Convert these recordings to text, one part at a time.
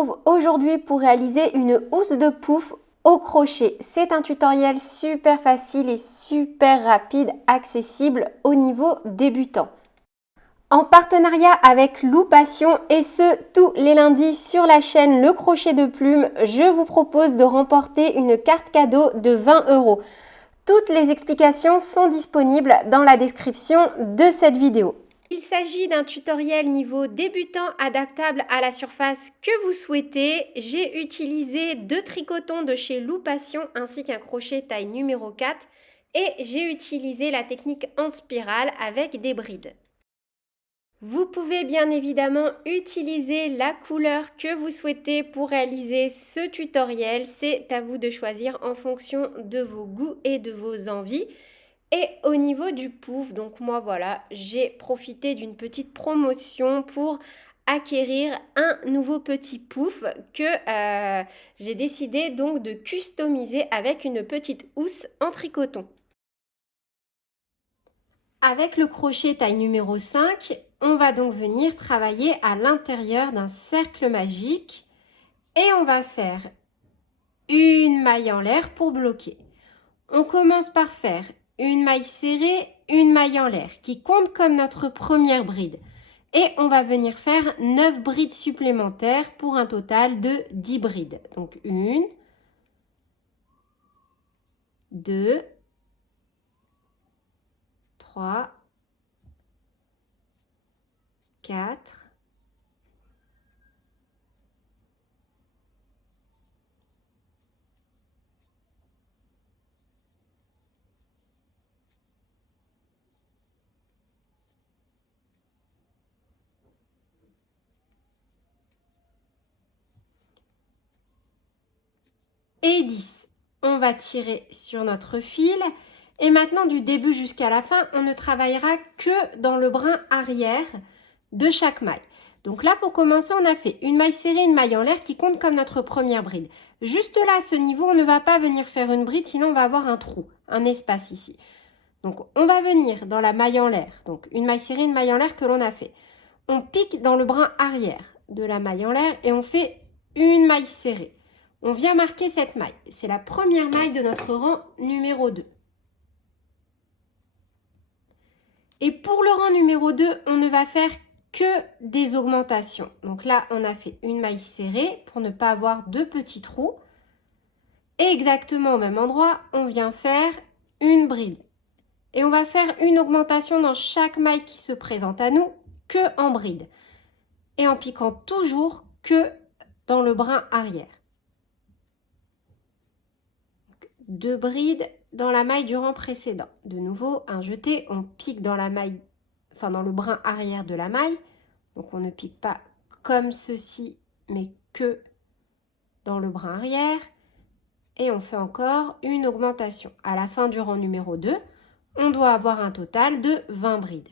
retrouve aujourd'hui pour réaliser une housse de pouf au crochet. C'est un tutoriel super facile et super rapide, accessible au niveau débutant. En partenariat avec Loupation et ce tous les lundis sur la chaîne Le Crochet de Plume, je vous propose de remporter une carte cadeau de 20 €. Toutes les explications sont disponibles dans la description de cette vidéo. Il s'agit d'un tutoriel niveau débutant adaptable à la surface que vous souhaitez. J'ai utilisé 2 tricotons de chez Loupation ainsi qu'un crochet taille numéro 4 et j'ai utilisé la technique en spirale avec des brides. Vous pouvez bien évidemment utiliser la couleur que vous souhaitez pour réaliser ce tutoriel. C'est à vous de choisir en fonction de vos goûts et de vos envies. Et au niveau du pouf, donc moi voilà, j'ai profité d'une petite promotion pour acquérir un nouveau petit pouf que j'ai décidé donc de customiser avec une petite housse en tricoton. Avec le crochet taille numéro 5, on va donc venir travailler à l'intérieur d'un cercle magique et on va faire une maille en l'air pour bloquer. On commence par faire une maille serrée, une maille en l'air qui compte comme notre première bride. Et on va venir faire 9 brides supplémentaires pour un total de 10 brides. Donc 1, 2, 3, 4, et 10. On va tirer sur notre fil. Et maintenant, du début jusqu'à la fin, on ne travaillera que dans le brin arrière de chaque maille. Donc là, pour commencer, on a fait une maille serrée, une maille en l'air qui compte comme notre première bride. Juste là, à ce niveau, on ne va pas venir faire une bride, sinon on va avoir un trou, un espace ici. Donc, on va venir dans la maille en l'air. Donc, une maille serrée, une maille en l'air que l'on a fait. On pique dans le brin arrière de la maille en l'air et on fait une maille serrée. On vient marquer cette maille. C'est la première maille de notre rang numéro 2. Et pour le rang numéro 2, on ne va faire que des augmentations. Donc là, on a fait une maille serrée pour ne pas avoir de petits trous. Et exactement au même endroit, on vient faire une bride. Et on va faire une augmentation dans chaque maille qui se présente à nous, que en bride. Et en piquant toujours que dans le brin arrière. 2 brides dans la maille du rang précédent. De nouveau, un jeté, on pique dans la maille, enfin dans le brin arrière de la maille. Donc on ne pique pas comme ceci, mais que dans le brin arrière. Et on fait encore une augmentation. À la fin du rang numéro 2, on doit avoir un total de 20 brides.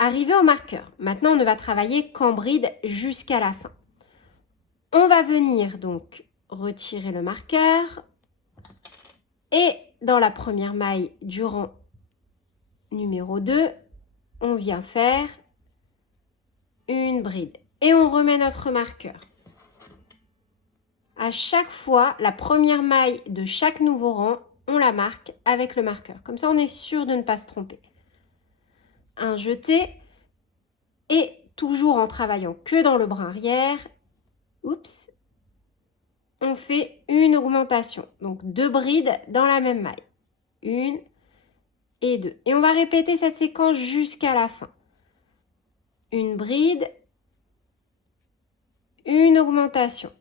Arrivé au marqueur, maintenant on ne va travailler qu'en bride jusqu'à la fin. On va venir donc retirer le marqueur et dans la première maille du rang numéro 2, on vient faire une bride et on remet notre marqueur. À chaque fois, la première maille de chaque nouveau rang, on la marque avec le marqueur. Comme ça, on est sûr de ne pas se tromper. Un jeté et toujours en travaillant que dans le brin arrière, oups, on fait une augmentation. Donc 2 brides dans la même maille. 1 et 2. Et on va répéter cette séquence jusqu'à la fin. Une bride, une augmentation.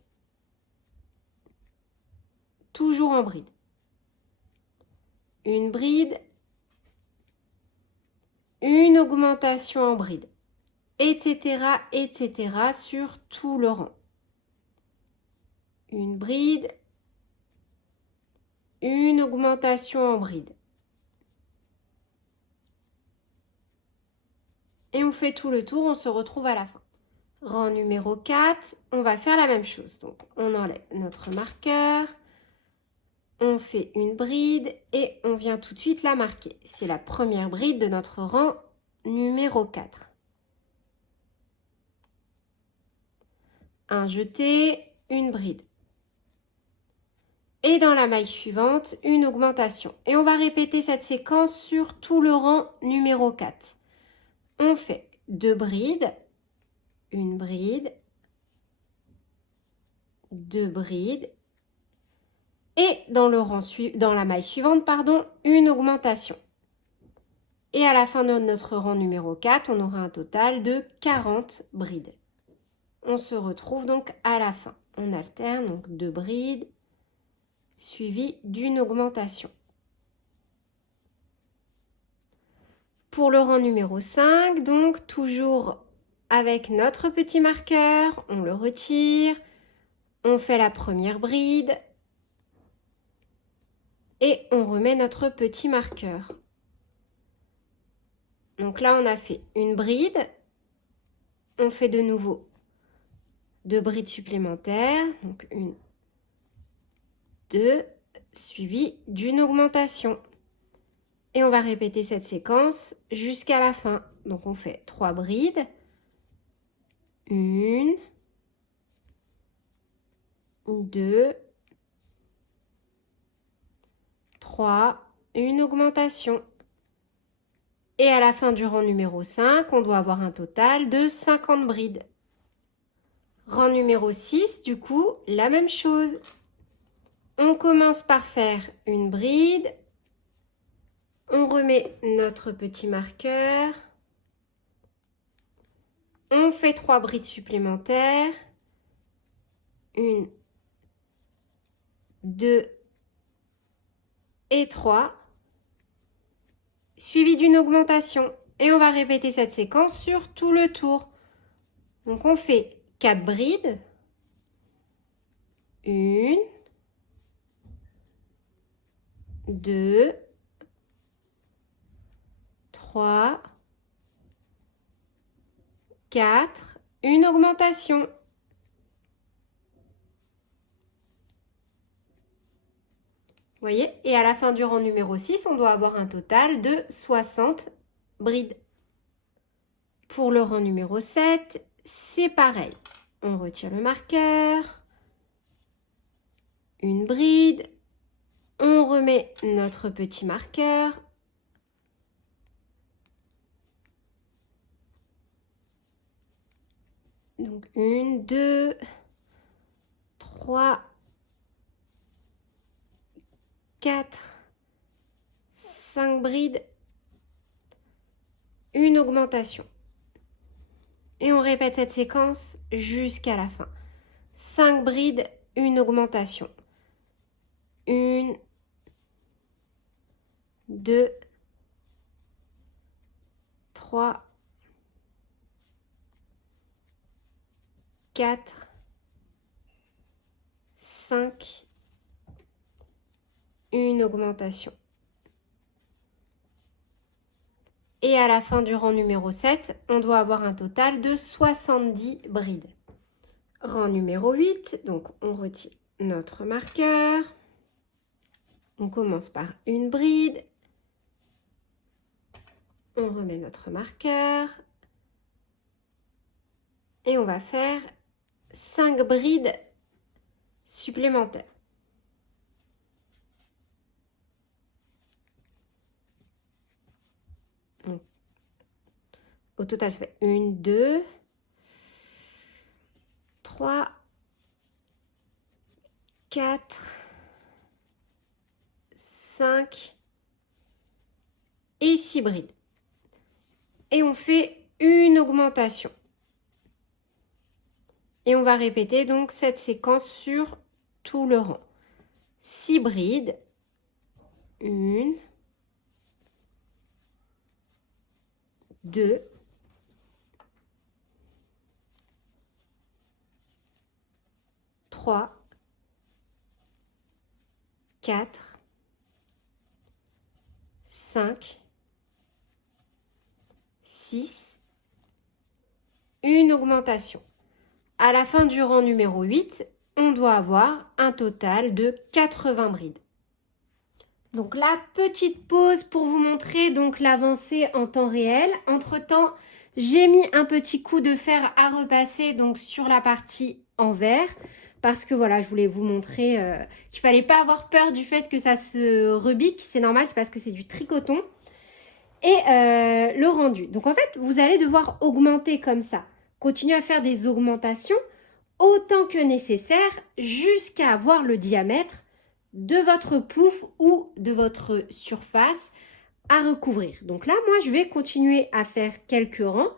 Toujours en bride. Une bride, une augmentation en bride, etc., etc. sur tout le rang. Une bride, une augmentation en bride. Et on fait tout le tour, on se retrouve à la fin. Rang numéro 4, on va faire la même chose. Donc, on enlève notre marqueur, on fait une bride et on vient tout de suite la marquer. C'est la première bride de notre rang numéro 4. Un jeté, une bride. Et dans la maille suivante, une augmentation. Et on va répéter cette séquence sur tout le rang numéro 4. On fait 2 brides, une bride, 2 brides, et dans la maille suivante, une augmentation. Et à la fin de notre rang numéro 4, on aura un total de 40 brides. On se retrouve donc à la fin. On alterne donc 2 brides suivies d'une augmentation. Pour le rang numéro 5, donc toujours avec notre petit marqueur, on le retire, on fait la première bride et on remet notre petit marqueur. Donc là, on a fait une bride, on fait de nouveau 2 brides supplémentaires, donc 1, 2, suivi d'une augmentation. Et on va répéter cette séquence jusqu'à la fin. Donc on fait 3 brides, 1, 2, 3, une augmentation. Et à la fin du rang numéro 5, on doit avoir un total de 50 brides. Rang numéro 6, du coup, la même chose. On commence par faire une bride. On remet notre petit marqueur. On fait 3 brides supplémentaires. 1, 2 et 3. Suivi d'une augmentation. Et on va répéter cette séquence sur tout le tour. Donc on fait 4 brides. 1, 2, 3, 4, une augmentation. Vous voyez? Et à la fin du rang numéro 6, on doit avoir un total de 60 brides. Pour le rang numéro 7, c'est pareil. On retire le marqueur, une bride, on remet notre petit marqueur. Donc 1, 2, 3, 4, 5 brides, une augmentation. Et on répète cette séquence jusqu'à la fin. 5 brides, une augmentation. 1, 2, 3, 4, 5, une augmentation. Et à la fin du rang numéro 7, on doit avoir un total de 70 brides. Rang numéro 8, donc on retire notre marqueur. On commence par une bride. On remet notre marqueur. Et on va faire 5 brides supplémentaires. Donc, au total, ça fait 1, 2, 3, 4, 5 et 6 brides. Et on fait une augmentation. Et on va répéter donc cette séquence sur tout le rang. 6 brides. 1, 2, 3, 4, 5, 6, une augmentation. À la fin du rang numéro 8, on doit avoir un total de 80 brides. Donc la petite pause pour vous montrer donc l'avancée en temps réel. Entre-temps, j'ai mis un petit coup de fer à repasser donc sur la partie envers parce que voilà, je voulais vous montrer qu'il fallait pas avoir peur du fait que ça se rebique. C'est normal, c'est parce que c'est du tricoton. Et le rendu. Donc en fait, vous allez devoir augmenter comme ça. Continuez à faire des augmentations autant que nécessaire jusqu'à avoir le diamètre de votre pouf ou de votre surface à recouvrir. Donc là, moi, je vais continuer à faire quelques rangs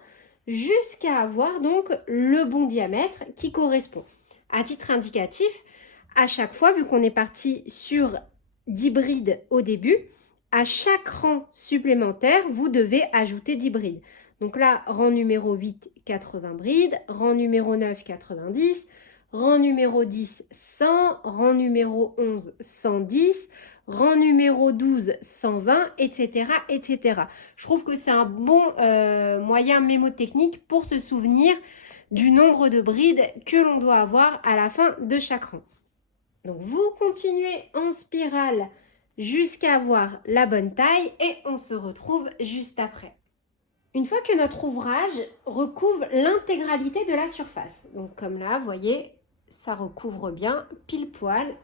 jusqu'à avoir donc le bon diamètre qui correspond. À titre indicatif, à chaque fois, vu qu'on est parti sur 10 brides au début, à chaque rang supplémentaire, vous devez ajouter 10 brides. Donc là, rang numéro 8, 80 brides, rang numéro 9, 90, rang numéro 10, 100, rang numéro 11, 110, rang numéro 12, 120, etc. etc. Je trouve que c'est un bon moyen mémotechnique pour se souvenir du nombre de brides que l'on doit avoir à la fin de chaque rang. Donc vous continuez en spirale jusqu'à avoir la bonne taille et on se retrouve juste après. Une fois que notre ouvrage recouvre l'intégralité de la surface, donc comme là, vous voyez, ça recouvre bien, pile poil,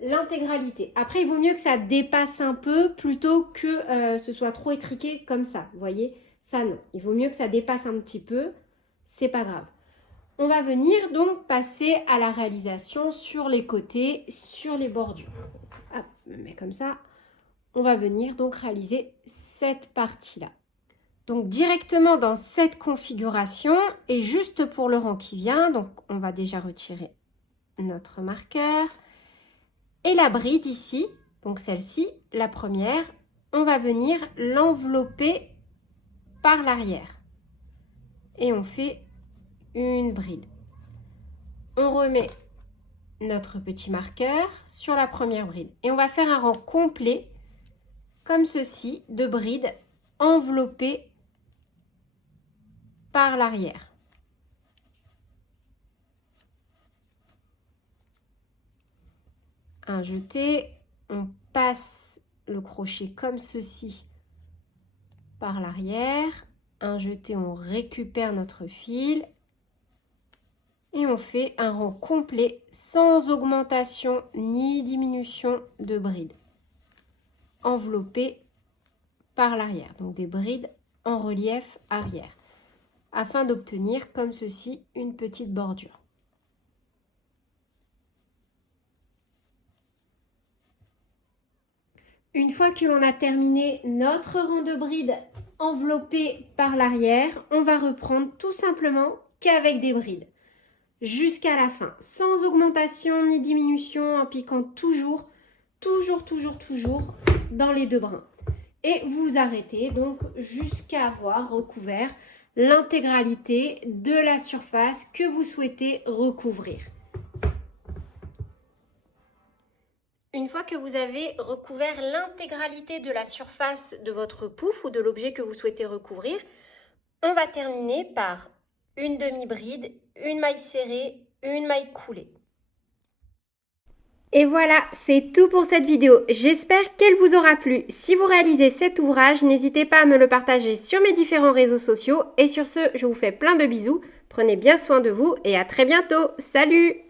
l'intégralité. Après, il vaut mieux que ça dépasse un peu plutôt que ce soit trop étriqué comme ça. Vous voyez, ça non. Il vaut mieux que ça dépasse un petit peu, c'est pas grave. On va venir donc passer à la réalisation sur les côtés, sur les bordures. Hop, je me mets comme ça. On va venir donc réaliser cette partie-là. Donc directement dans cette configuration et juste pour le rang qui vient, donc on va déjà retirer notre marqueur. Et la bride ici, donc celle-ci, la première, on va venir l'envelopper par l'arrière. Et on fait une bride. On remet notre petit marqueur sur la première bride. Et on va faire un rang complet, comme ceci, de brides enveloppées par l'arrière. Un jeté, on passe le crochet comme ceci par l'arrière. Un jeté, on récupère notre fil et on fait un rang complet sans augmentation ni diminution de brides enveloppées par l'arrière. Donc des brides en relief arrière afin d'obtenir comme ceci une petite bordure. Une fois que l'on a terminé notre rang de brides enveloppées par l'arrière, on va reprendre tout simplement qu'avec des brides jusqu'à la fin, sans augmentation ni diminution, en piquant toujours dans les deux brins. Et vous arrêtez donc jusqu'à avoir recouvert l'intégralité de la surface que vous souhaitez recouvrir. Une fois que vous avez recouvert l'intégralité de la surface de votre pouf ou de l'objet que vous souhaitez recouvrir, on va terminer par une demi-bride, une maille serrée, une maille coulée. Et voilà, c'est tout pour cette vidéo. J'espère qu'elle vous aura plu. Si vous réalisez cet ouvrage, n'hésitez pas à me le partager sur mes différents réseaux sociaux. Et sur ce, je vous fais plein de bisous. Prenez bien soin de vous et à très bientôt. Salut!